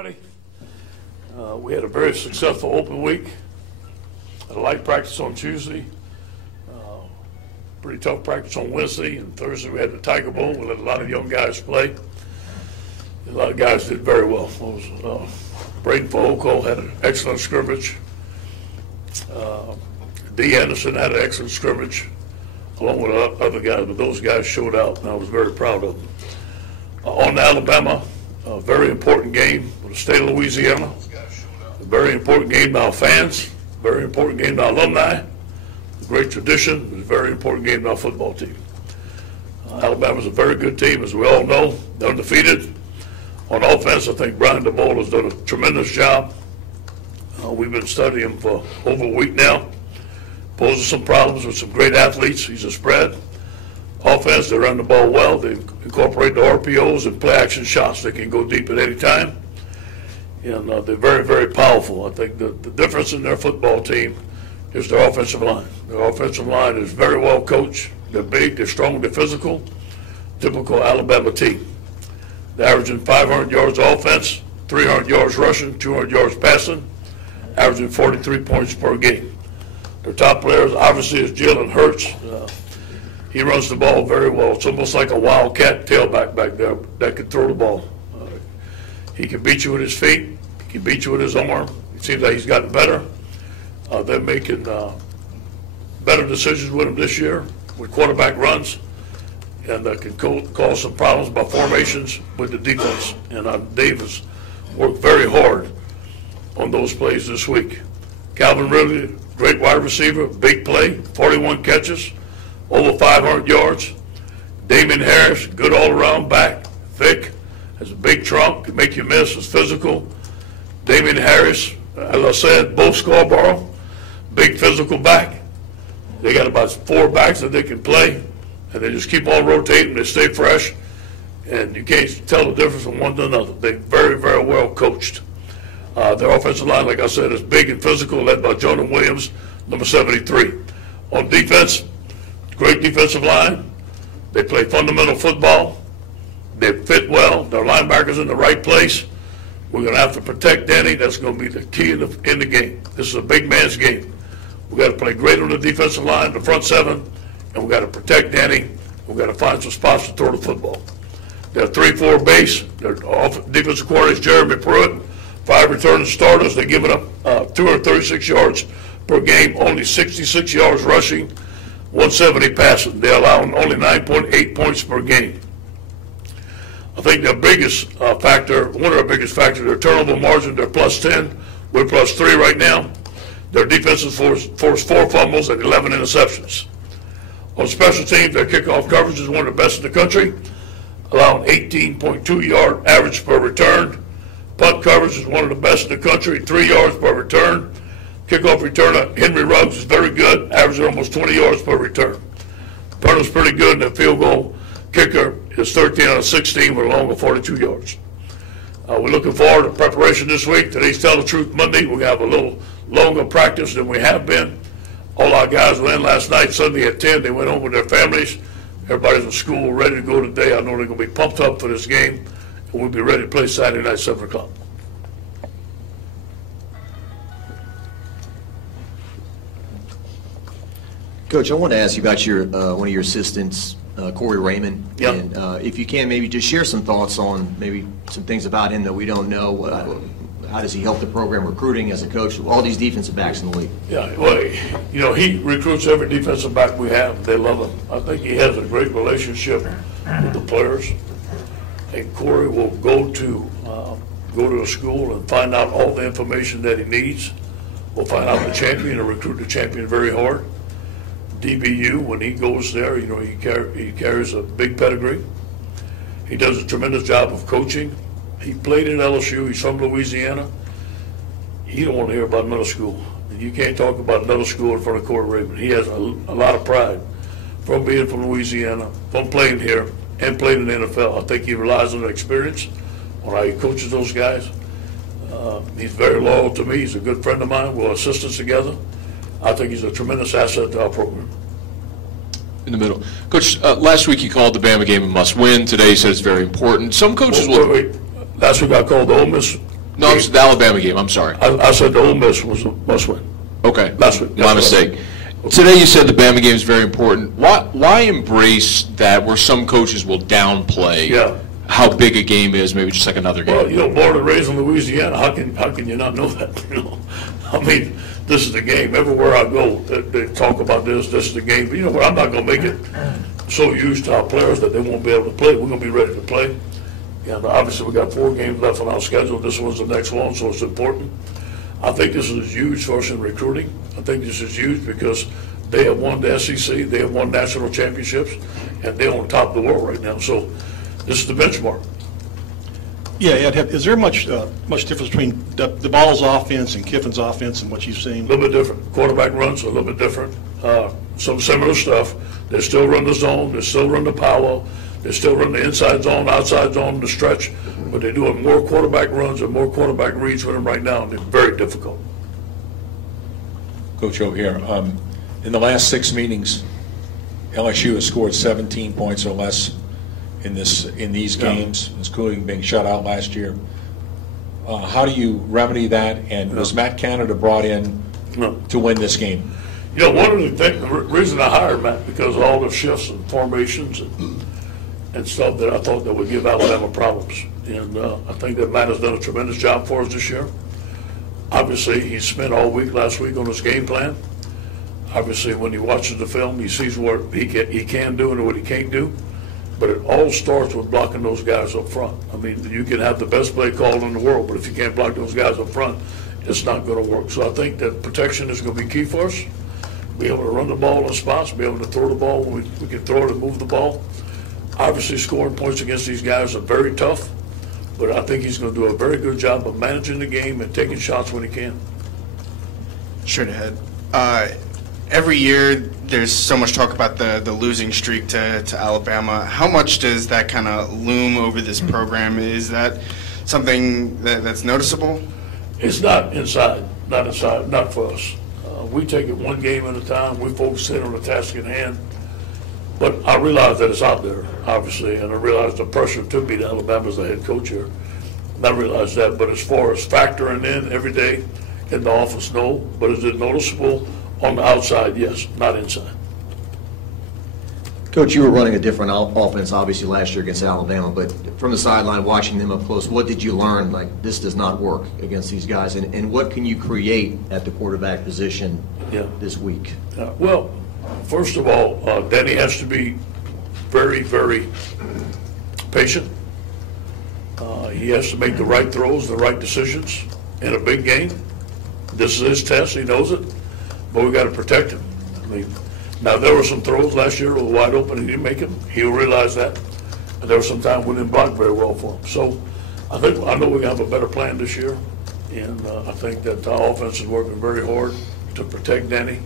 everybody. We had a very successful open week. Had a light practice on Tuesday. Pretty tough practice on Wednesday, and Thursday we had the Tiger Bowl. We let a lot of young guys play. A lot of guys did very well. Braden Foucault had an excellent scrimmage. D. Anderson had an excellent scrimmage, along with other guys, but those guys showed out, and I was very proud of them. On to Alabama, a very important game for the state of Louisiana. A very important game to our fans, very important game to our alumni. A great tradition, it was a very important game to our football team. Alabama's a very good team, as we all know. They're undefeated. On offense, I think Brian DeBolt has done a tremendous job. We've been studying him for over a week now. Poses some problems with some great athletes. He's a spread. Offense, they run the ball well. They incorporate the RPOs and play action shots. They can go deep at any time. And they're very, very powerful. I think the difference in their football team is their offensive line. Their offensive line is very well coached. They're big, they're strong, they're physical. Typical Alabama team. They're averaging 500 yards offense, 300 yards rushing, 200 yards passing, averaging 43 points per game. Their top players obviously is Jalen Hurts. He runs the ball very well. It's almost like a wildcat tailback back there that can throw the ball. He can beat you with his feet. He can beat you with his arm. It seems like he's gotten better. They're making better decisions with him this year with quarterback runs, and can cause some problems by formations with the defense. And Davis worked very hard on those plays this week. Calvin Ridley, great wide receiver, big play, 41 catches, over 500 yards. Damian Harris, good all-around back, thick, has a big trunk, can make you miss, is physical. Damian Harris, as I said, both Scarborough, big physical back. They got about 4 backs that they can play, and they just keep on rotating, they stay fresh, and you can't tell the difference from one to another. They're very, very well coached. Their offensive line, like I said, is big and physical, led by Jonah Williams, number 73. On defense, great defensive line. They play fundamental football. They fit well. Their linebackers in the right place. We're going to have to protect Danny. That's going to be the key in the game. This is a big man's game. We've got to play great on the defensive line, the front seven, and we've got to protect Danny. We've got to find some spots to throw the football. They're 3-4 base. Their defensive coordinator is Jeremy Pruitt. 5 returning starters. They're giving up 236 yards per game, only 66 yards rushing, 170 passing. They're allowing only 9.8 points per game. I think their biggest factor, one of their biggest factors, their turnover margin, they're +10. We're +3 right now. Their defense has forced 4 fumbles and 11 interceptions. On special teams, their kickoff coverage is one of the best in the country, allowing 18.2 yard average per return. Punt coverage is one of the best in the country, 3 yards per return. Kickoff returner Henry Ruggs is very good, averaging almost 20 yards per return. Punter's pretty good, and the field goal kicker is 13 out of 16 with a long of 42 yards. We're looking forward to preparation this week. Today's Tell the Truth Monday. We're going to have a little longer practice than we have been. All our guys went in last night, Sunday at 10. They went home with their families. Everybody's in school, ready to go today. I know they're going to be pumped up for this game. And we'll be ready to play Saturday night, 7 o'clock. Coach, I want to ask you about your one of your assistants, Corey Raymond. Yep. And if you can, maybe just share some thoughts on maybe some things about him that we don't know. How does he help the program recruiting as a coach? All these defensive backs in the league. Yeah, well, you know, he recruits every defensive back we have. They love him. I think he has a great relationship with the players. And Corey will go to a school and find out all the information that he needs. We'll find out the champion and recruit the champion very hard. DBU, when he goes there, you know, he carries a big pedigree. He does a tremendous job of coaching. He played at LSU. He's from Louisiana. He don't want to hear about middle school. You can't talk about middle school in front of Corey Raymond. He has a lot of pride from being from Louisiana, from playing here, and playing in the NFL. I think he relies on the experience, on how he coaches those guys. He's very loyal to me. He's a good friend of mine. We'll assist us together. I think he's a tremendous asset to our program. In the middle. Coach, last week you called the Bama game a must-win. Today you said it's very important. Some coaches will... Wait. Last week I called the Ole Miss No, it's the Alabama game. I'm sorry. I said the Ole Miss was a must-win. Okay, Last week. my mistake. Today you said the Bama game is very important. Why embrace that where some coaches will downplay how big a game is, maybe just like another game? Well, you know, born and raised in Louisiana, how can you not know that? You know, I mean, this is the game. Everywhere I go, they talk about this. This is the game. But you know what? I'm not going to make it so used to our players that they won't be able to play. We're going to be ready to play. And obviously, we got 4 games left on our schedule. This one's the next one, so it's important. I think this is huge for us in recruiting. I think this is huge because they have won the SEC, they have won national championships, and they're on top of the world right now. So this is the benchmark. Yeah, Ed, is there much difference between the Ball's offense and Kiffin's offense and what you've seen? A little bit different. Quarterback runs are a little bit different. Some similar stuff. They still run the zone. They still run the power. They still run the inside zone, outside zone, the stretch. But they're doing more quarterback runs and more quarterback reads with them right now, and they're very difficult. Coach O'Hare, in the last 6 meetings, LSU has scored 17 points or less in these games, including being shut out last year. How do you remedy that? And was Matt Canada brought in to win this game? You know, one of the reason I hired Matt because of all the shifts and formations and stuff that I thought that would give Alabama problems. And I think that Matt has done a tremendous job for us this year. Obviously, he spent all week last week on his game plan. Obviously, when he watches the film, he sees what he can do and what he can't do. But it all starts with blocking those guys up front. I mean, you can have the best play call in the world, but if you can't block those guys up front, it's not going to work. So I think that protection is going to be key for us. Be able to run the ball in spots, be able to throw the ball when we can throw it and move the ball. Obviously, scoring points against these guys are very tough, but I think he's going to do a very good job of managing the game and taking shots when he can. Straight ahead. Every year, there's so much talk about the losing streak to Alabama. How much does that kind of loom over this program? Is that something that's noticeable? It's not inside, not for us. We take it one game at a time. We focus in on the task at hand. But I realize that it's out there, obviously, and I realize the pressure to beat Alabama as the head coach here. And I realize that. But as far as factoring in every day in the office, no. But is it noticeable on the outside? Yes, not inside. Coach, you were running a different offense, obviously, last year against Alabama, but from the sideline, watching them up close, what did you learn? Like, this does not work against these guys, and what can you create at the quarterback position this week? Well, first of all, Danny has to be very, very patient. He has to make the right throws, the right decisions in a big game. This is his test. He knows it, but we got to protect him. I mean, now, there were some throws last year that were wide open. He didn't make them. He'll realize that. And there was some time we didn't block very well for him. So I know we're going to have a better plan this year. And I think that our offense is working very hard to protect Danny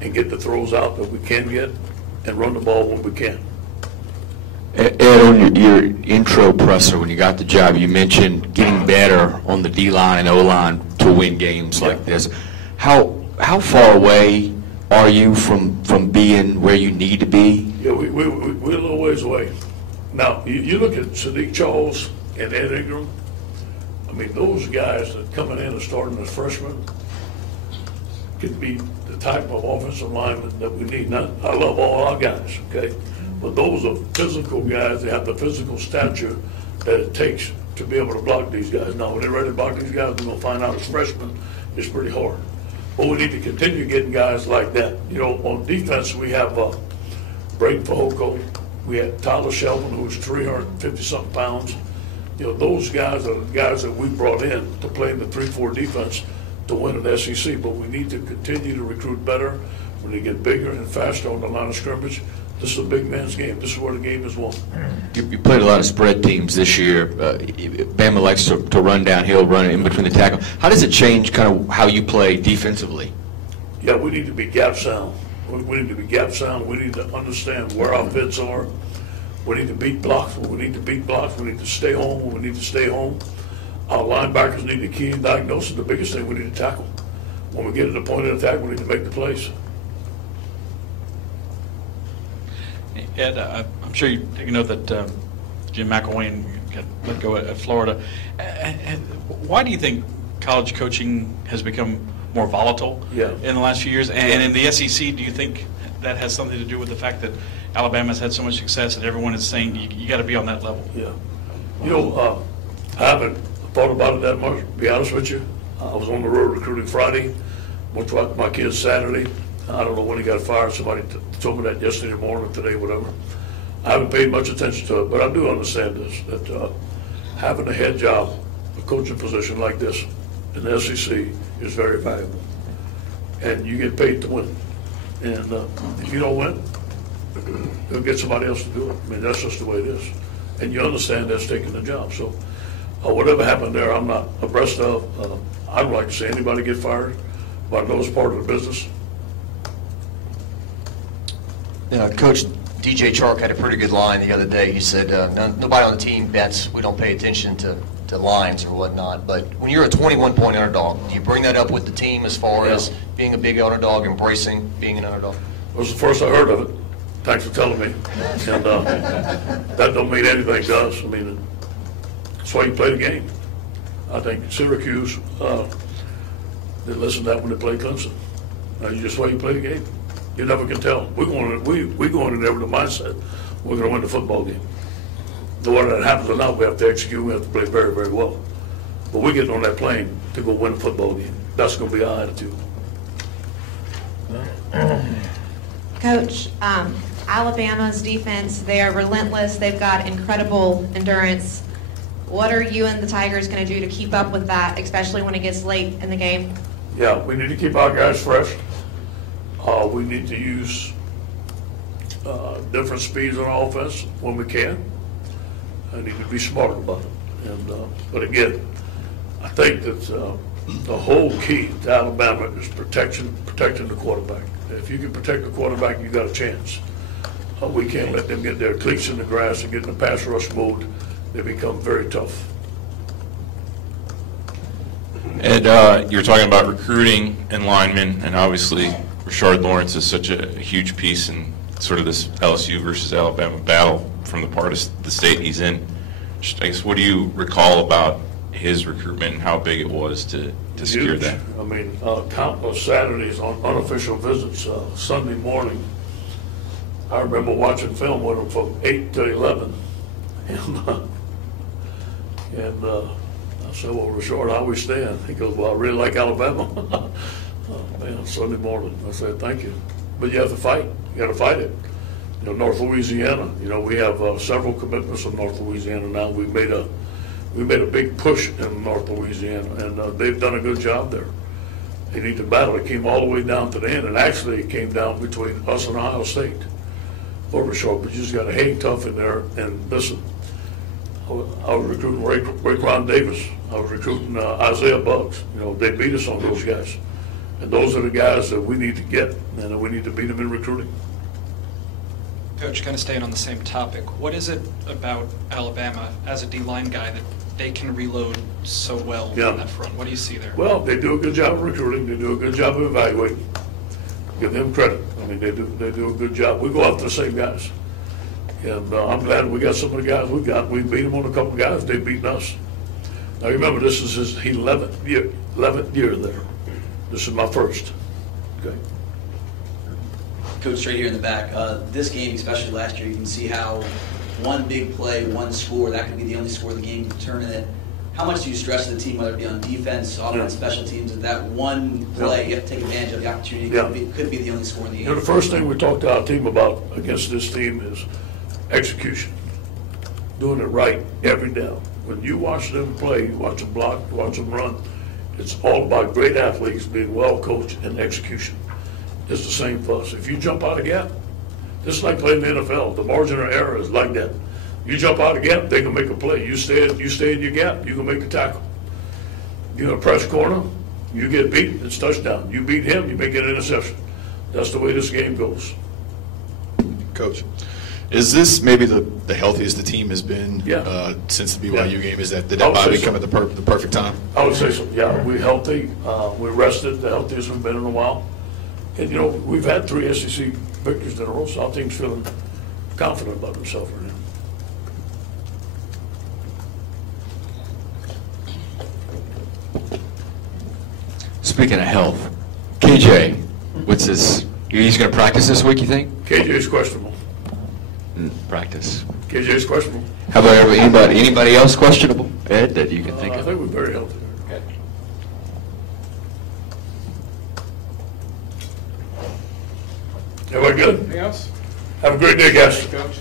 and get the throws out that we can get and run the ball when we can. Ed, on your intro presser, when you got the job, you mentioned getting better on the D-line and O-line to win games like this. How far away are you from being where you need to be? Yeah, we're a little ways away. Now, you look at Sadiq Charles and Ed Ingram. I mean, those guys that coming in and starting as freshmen could be the type of offensive lineman that we need. Now, I love all our guys, okay? But those are physical guys. They have the physical stature that it takes to be able to block these guys. Now, when they're ready to block these guys, we're going to find out as freshmen it's pretty hard. But we need to continue getting guys like that. You know, on defense, we have Braden Fehoko. We had Tyler Shelvin, who's 350-something pounds. You know, those guys are the guys that we brought in to play in the 3-4 defense to win an SEC. But we need to continue to recruit better. We need to get bigger and faster on the line of scrimmage. This is a big man's game. This is where the game is won. You played a lot of spread teams this year. Bama likes to run downhill, run in between the tackle. How does it change kind of how you play defensively? Yeah, we need to be gap sound. We need to be gap sound. We need to understand where our fits are. We need to beat blocks when we need to beat blocks. We need to stay home when we need to stay home. Our linebackers need to key and diagnose. The biggest thing we need to tackle. When we get to the point of attack, we need to make the plays. Ed, I'm sure you note that Jim McElwain got let go at Florida. And why do you think college coaching has become more volatile in the last few years? And in the SEC, do you think that has something to do with the fact that Alabama's had so much success and everyone is saying you got to be on that level? Yeah. You know, I haven't thought about it that much, to be honest with you. I was on the road recruiting Friday, went to my kids Saturday. I don't know when he got fired. Somebody told me that yesterday morning, today, whatever. I haven't paid much attention to it, but I do understand this, that having a head job, a coaching position like this in the SEC is very valuable. And you get paid to win. And if you don't win, they'll get somebody else to do it. I mean, that's just the way it is. And you understand that's taking the job. So whatever happened there, I'm not abreast of. I don't like to see anybody get fired, but I know it's part of the business. Coach DJ Chark had a pretty good line the other day. He said, nobody on the team bets. We don't pay attention to lines or whatnot. But when you're a 21-point underdog, do you bring that up with the team as far as being a big underdog, embracing being an underdog? It was the first I heard of it. Thanks for telling me. And that don't mean anything to us. I mean, that's why you play the game. I think Syracuse didn't listen to that when they played Clemson. Just why you play the game. You never can tell. We're going in there with the mindset we're going to win the football game. Whether that happens or not, we have to execute. We have to play very, very well. But we're getting on that plane to go win a football game. That's going to be our attitude. Coach, Alabama's defense, they are relentless. They've got incredible endurance. What are you and the Tigers going to do to keep up with that, especially when it gets late in the game? Yeah, we need to keep our guys fresh. We need to use different speeds on offense when we can. I need to be smart about it. And but again, I think that the whole key to Alabama is protecting the quarterback. If you can protect the quarterback, you got a chance. We can't let them get their cleats in the grass and get in the pass rush mode. They become very tough. And you're talking about recruiting and linemen, and obviously Rashard Lawrence is such a huge piece in sort of this LSU versus Alabama battle from the part of the state he's in. Just, I guess, what do you recall about his recruitment and how big it was to secure that? I mean, countless Saturdays on unofficial visits, Sunday morning. I remember watching film with him from 8 to 11. And I said, well, Rashard, how we stand? He goes, well, I really like Alabama. Oh, man, Sunday morning. I said, thank you. But you have to fight. You got to fight it. You know, North Louisiana, you know, we have several commitments from North Louisiana now. We made a big push in North Louisiana, and they've done a good job there. They need to battle. It came all the way down to the end, and actually it came down between us and Ohio State over short, but you just got to hang tough in there. And listen, I was recruiting Raekwon Davis. I was recruiting Isaiah Buggs. You know, they beat us on those guys. And those are the guys that we need to get, and we need to beat them in recruiting. Coach, kind of staying on the same topic, what is it about Alabama as a D-line guy that they can reload so well on that front? What do you see there? Well, they do a good job of recruiting. They do a good job of evaluating. Give them credit. I mean, they do a good job. We go after the same guys. And I'm glad we got some of the guys we got. We beat them on a couple of guys. They've beaten us. Now, remember, this is his 11th year there. This is my first. Okay. Coach, straight here in the back. This game, especially last year, you can see how one big play, one score, that could be the only score the game can turn in it. How much do you stress to the team, whether it be on defense, offense, special teams, that one play, you have to take advantage of the opportunity, could be the only score in the game? You know, the first thing we talked to our team about against this team is execution. Doing it right every down. When you watch them play, you watch them block, you watch them run, it's all about great athletes being well coached and execution. It's the same for us. If you jump out of gap, this is like playing the NFL. The margin of error is like that. You jump out of gap, they can make a play. You stay in your gap, you can make a tackle. You're in a press corner, you get beat, it's touchdown. You beat him, you make an interception. That's the way this game goes. Coach, is this maybe the healthiest the team has been since the BYU game? Is that did that bye come at the perfect time? I would say so. Yeah, we're healthy. We're rested, the healthiest we've been in a while. And, you know, we've had 3 SEC victories in a row, so our team's feeling confident about themselves right now. Speaking of health, KJ, what's this? He's going to practice this week, you think? KJ's questionable. Practice. KJ's questionable. How about anybody else questionable, Ed, that you can think I of? think we're very healthy. Okay. Everybody good? Anything else? Have a great day, guys. Coach.